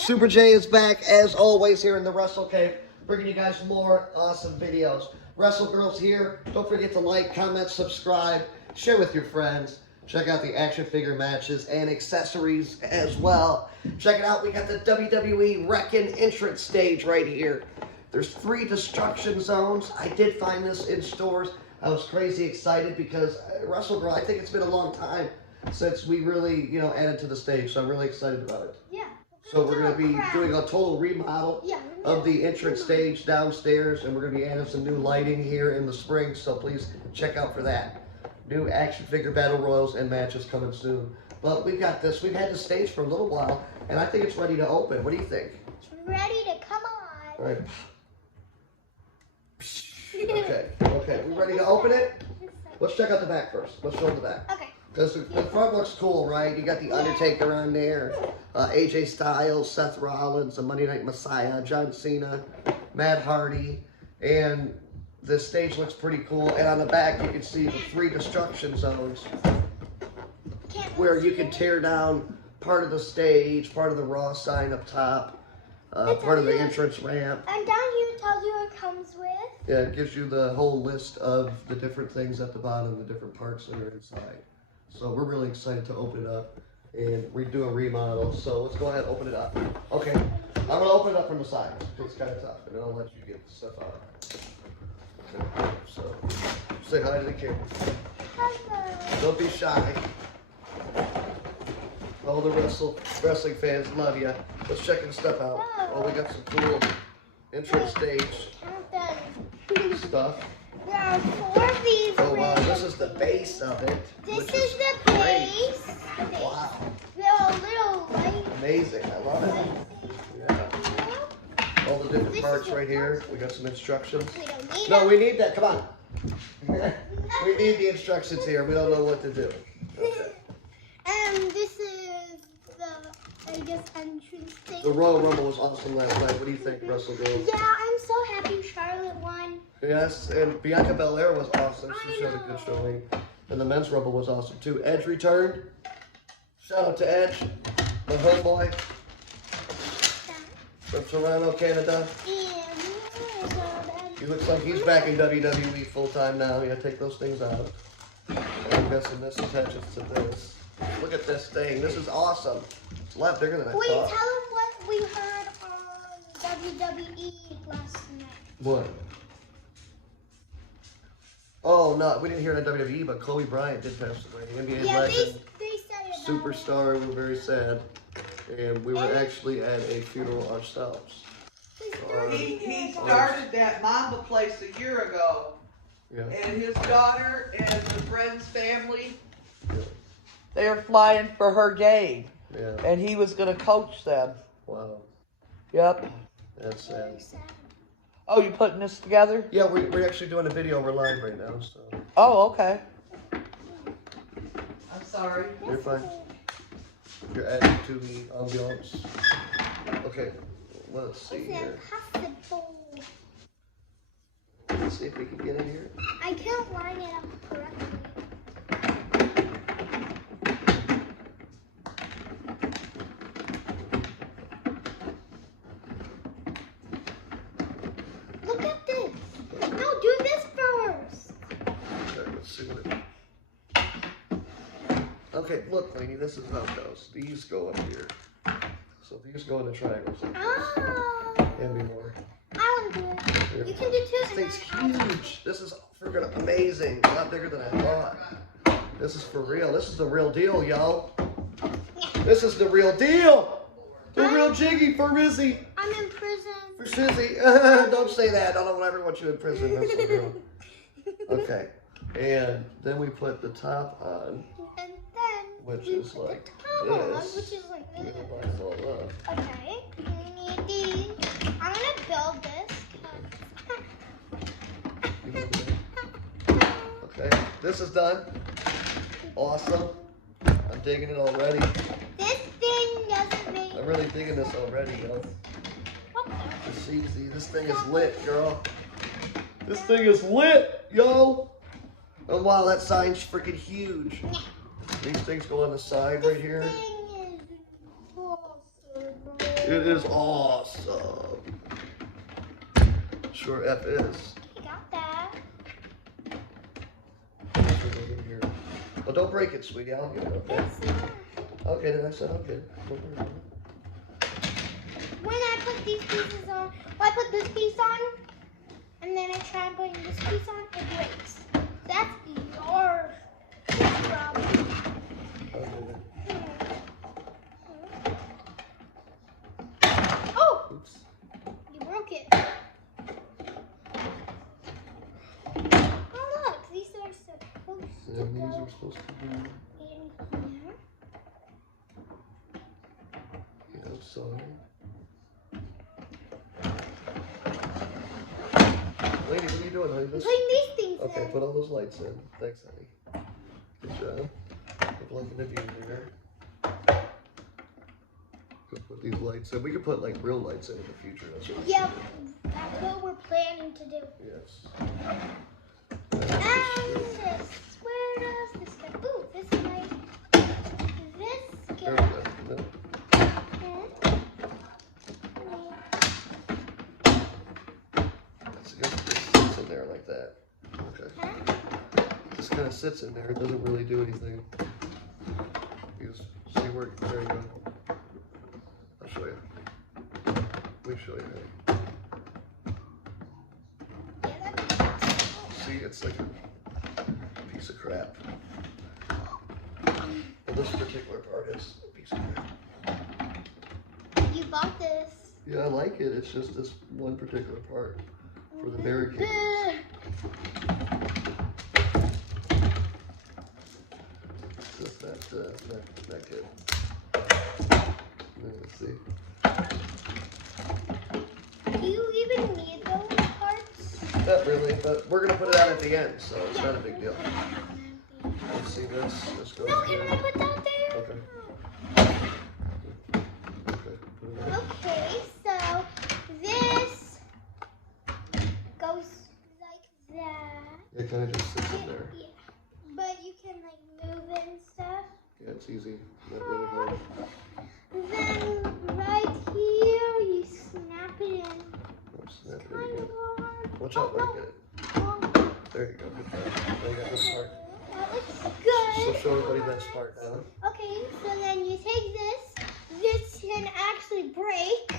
Super J is back, as always, here in the Wrestlekave, bringing you guys more awesome videos. Wrestle Girls here. Don't forget to like, comment, subscribe, share with your friends. Check out the action figure matches and accessories as well. Check it out. We got the WWE WREKKIN entrance stage right here. There's 3 destruction zones. I did find this in stores. I was crazy excited because Wrestle Girl, I think it's been a long time since we really, added to the stage. So I'm really excited about it. Yeah. So we're going to be doing a total remodel of the entrance stage downstairs, and we're going to be adding some new lighting here in the spring, so please check out for that. New action figure battle royals and matches coming soon. But we've got this. We've had the stage for a little while, and I think it's ready to open. What do you think? It's ready to come on. All right. Okay. We ready to open it? Let's check out the back first. Let's show the back. Okay. Because the front looks cool, right? You got the Undertaker on there, AJ Styles, Seth Rollins, the Monday Night Messiah, John Cena, Matt Hardy, and the stage looks pretty cool. And on the back, you can see the 3 destruction zones where you can tear down part of the stage, part of the Raw sign up top, part of the entrance ramp. And down here it tells you what it comes with. Yeah, it gives you the whole list of the different things at the bottom, the different parts that are inside. So we're really excited to open it up and redo a remodel. So let's go ahead and open it up. Okay, I'm going to open it up from the side because it's kind of tough, and then I'll let you get the stuff out. Okay. So say hi to the camera. Hello. Don't be shy. All the wrestling fans love you. Let's check the stuff out. Oh, we got some cool entrance stage stuff. There are 4 of these. Oh wow, this is the base of it. This is the base. Wow. Little light. Amazing, I love it. Yeah. All the different parts right here. We got some instructions. We don't need No, we need that. Come on. We need the instructions here. We don't know what to do. Okay. This is the, entrance thing. The Royal Rumble was awesome last night. What do you think, Russell Girls? Yeah, I'm so happy Charlotte won. Yes, and Bianca Belair was awesome. She showed a good showing. And the men's Rumble was awesome too. Edge returned. Shout out to Edge, my homeboy from Toronto, Canada. He looks like he's back in WWE full time now. Yeah, take those things out. I'm guessing this attaches to this. Look at this thing. This is awesome. It's a lot bigger than I Wait, thought. tell them what we heard on WWE last night. What? Oh, no, we didn't hear it on WWE, but Kobe Bryant did pass away. NBA legend, they said it. superstar. We were very sad. And we were actually at a funeral ourselves. He started that Mamba place a year ago. Yeah. And his daughter and the friend's family, Yeah. they are flying for her game. Yeah. And he was going to coach them. Wow. Yep. That's sad. Oh, you putting this together? Yeah, we're actually doing a video. We're live right now, so. Oh, okay. I'm sorry. You're fine. You're adding to the ambiance. Okay, let's see here. Impossible. Let's see if we can get in here. I can't line it up correctly. Look at this. No, do this first. Okay, let's see what it. Okay, look, lady, this is how it goes. These go up here. So these go in the triangles. Like this. Oh, Can be more. I want to do it. Here. You can do 2. This thing's huge. This is freaking amazing. A lot bigger than I thought. This is for real. This is the real deal, yo. This is the real deal. The real jiggy for Rizzy. I'm in prison. For Shizzy. Don't say that. I don't ever want you in prison. That's so real. Okay. And then we put the top on, And then which we is put like the top on, this. which is like We're this. gonna line it all up. Okay, we need these. I'm gonna build this. You can do that. Okay. This is done. Awesome. I'm digging it already. This thing doesn't make. I'm really digging this already, yo. What the? It's easy. This thing is lit, girl. This thing is lit, yo. Oh wow, that sign's freaking huge. These things go on the side right here. Thing is awesome. It is awesome. Sure F is. I got that. Well, don't break it, sweetie. I'll get it, okay? It's not. Okay, then I said okay. When I put these pieces on, I put this piece on, and then I try putting this piece on, it breaks. That's your problem. Oh! Oops. You broke it. Oh look, these are supposed to And these go are supposed to be in here. outside. Lady, what are you doing, honey? I'm putting these things Okay, in. put all those lights in. Thanks, honey. Good job. Put like in the view there. Go put these lights in. We could put like real lights in the future. That's what Yep, that's what we're planning to do. Yes. And this, where does this go? Ooh, this might, this There goes. we go. No. It's good. It just sits in there like that. Okay. It just kind of sits in there. It doesn't really do anything. You just see where. There you go. I'll show you. Let me show you. See, it's like a piece of crap. Well, this particular part is a piece of crap. You bought this. Yeah, I like it. It's just this one particular part for the barricade. Just that kid. Let's see. Do you even need those parts? Not really, but we're gonna put it out at the end, so it's not a big deal. Let's see this. This goes No, can here. I put that there? Okay. Okay. Put it in. Okay, so this goes like that. It kind of just sits in there. Yeah, but you can like move it and stuff. Yeah, it's easy. Not really hard. Then right here you snap it in. Oops, snap it Kind again. of hard. Watch out, Oh, like it. no. There you go. Good job. Now you got this part. That looks So good. show everybody this part now. Okay, so then you take this. This can actually break.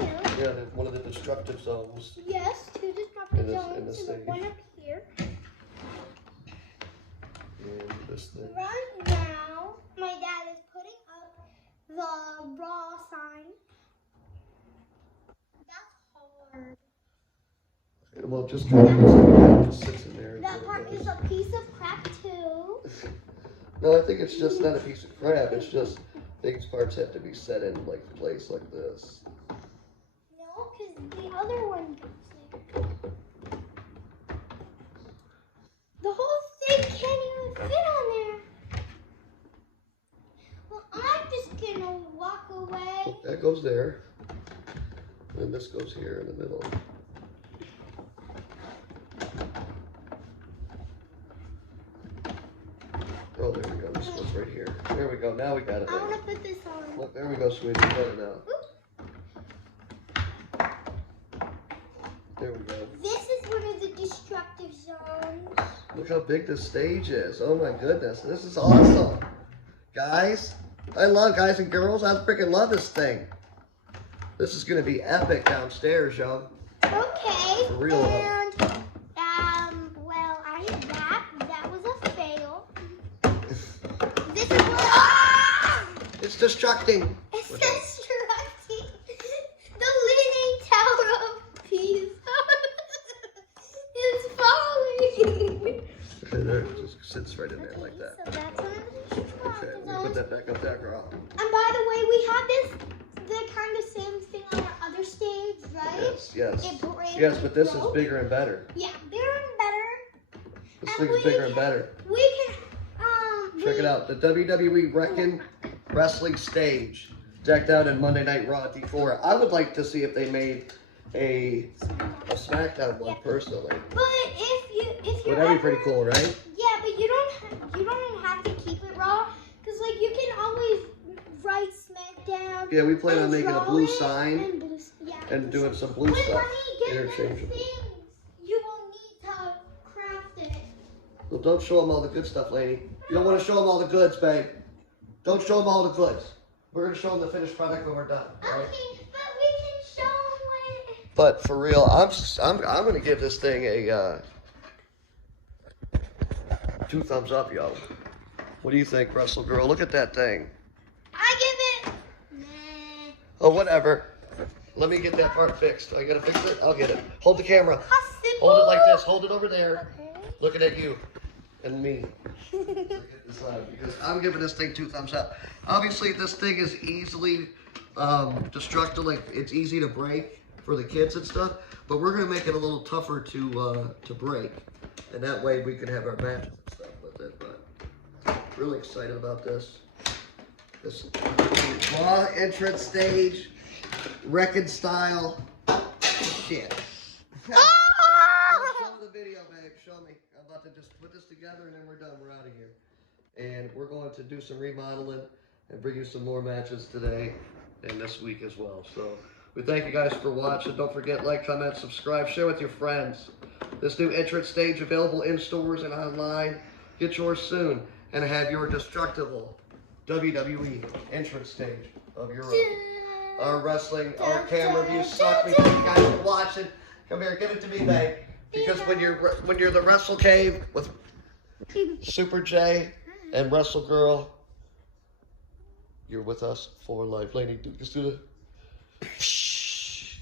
You know, Yeah, one of the destructive zones. yes, two destructive In this zones. So the stage. one up here. And this thing. Right now, my dad is putting up the raw sign. That's hard. Well, just kind of just sits in there. That part is a piece of crap too. No, I think it's just not a piece of crap. It's just these parts have to be set in like place like this. No, because the other one goes there. The whole thing can't even fit on there. Well, I'm just gonna walk away. That goes there. And this goes here in the middle. Oh, there we go. This goes right here. There we go. Now we got it. I want to put this on. Look, there we go, sweetie. You got it now. There we go. This is one of the destructive zones. Look how big this stage is. Oh my goodness. This is awesome. Guys, I love guys and girls. I freaking love this thing. This is going to be epic downstairs, y'all. Okay. For real, And, well, I did that. That was a fail. This is what. It's destructing. It's destructing the Leaning Tower of Pisa. It's falling. Okay, there it just sits right in there like that. So that's one of the destructive Okay, we zones. put that back up there, girl. And by the way, we have the kind of same thing on our other stage, right? Yes, yes. It breaks. Yes, but this is broke. bigger and better. Yeah, bigger and better. This And thing's bigger and better. We can, Check it out. The WWE WREKKIN Wrestling Stage. Decked out in Monday Night Raw D4. I would like to see if they made a SmackDown one personally. But if you're Would that be ever, pretty cool, right? Yeah, but you don't have to keep it raw, because like you can always write SmackDown down. Yeah, we plan on and making a draw blue it sign and blue, yeah, and blue doing sign. some blue When stuff. you get these Interchangeable. things, you will need to craft it. Well, don't show them all the good stuff, lady. You don't want to show them all the goods, babe. Don't show them all the goods. We're going to show them the finished product when we're done, all right? Okay, but we can show what. But for real, I'm going to give this thing a 2 thumbs up, yo. What do you think, Wrestle Girl? Look at that thing. I give it. Nah. Oh, whatever. Let me get that part fixed. I got to fix it? I'll get it. Hold the camera. Possible. Hold it like this. Hold it over there. Okay. Looking at you and me. Look at this side, because I'm giving this thing 2 thumbs up. Obviously, this thing is easily destructible. Like, it's easy to break for the kids and stuff. But we're gonna make it a little tougher to break, and that way we can have our matches and stuff with it. But really excited about this. This raw entrance stage, wrecking style. Shit. Show the video, babe. Show me. I'm about to just put this together and then we're done. We're out of here. And we're going to do some remodeling and bring you some more matches today and this week as well. So we thank you guys for watching. Don't forget, like, comment, subscribe, share with your friends. This new entrance stage available in stores and online. Get yours soon and have your destructible WWE entrance stage of your own. Our wrestling, our camera views suck. We thank you guys for watching. Come here, give it to me, babe. Because when you're the Wrestlekave with Super J and Wrestle Girl, you're with us for life. Lady, just do the peace.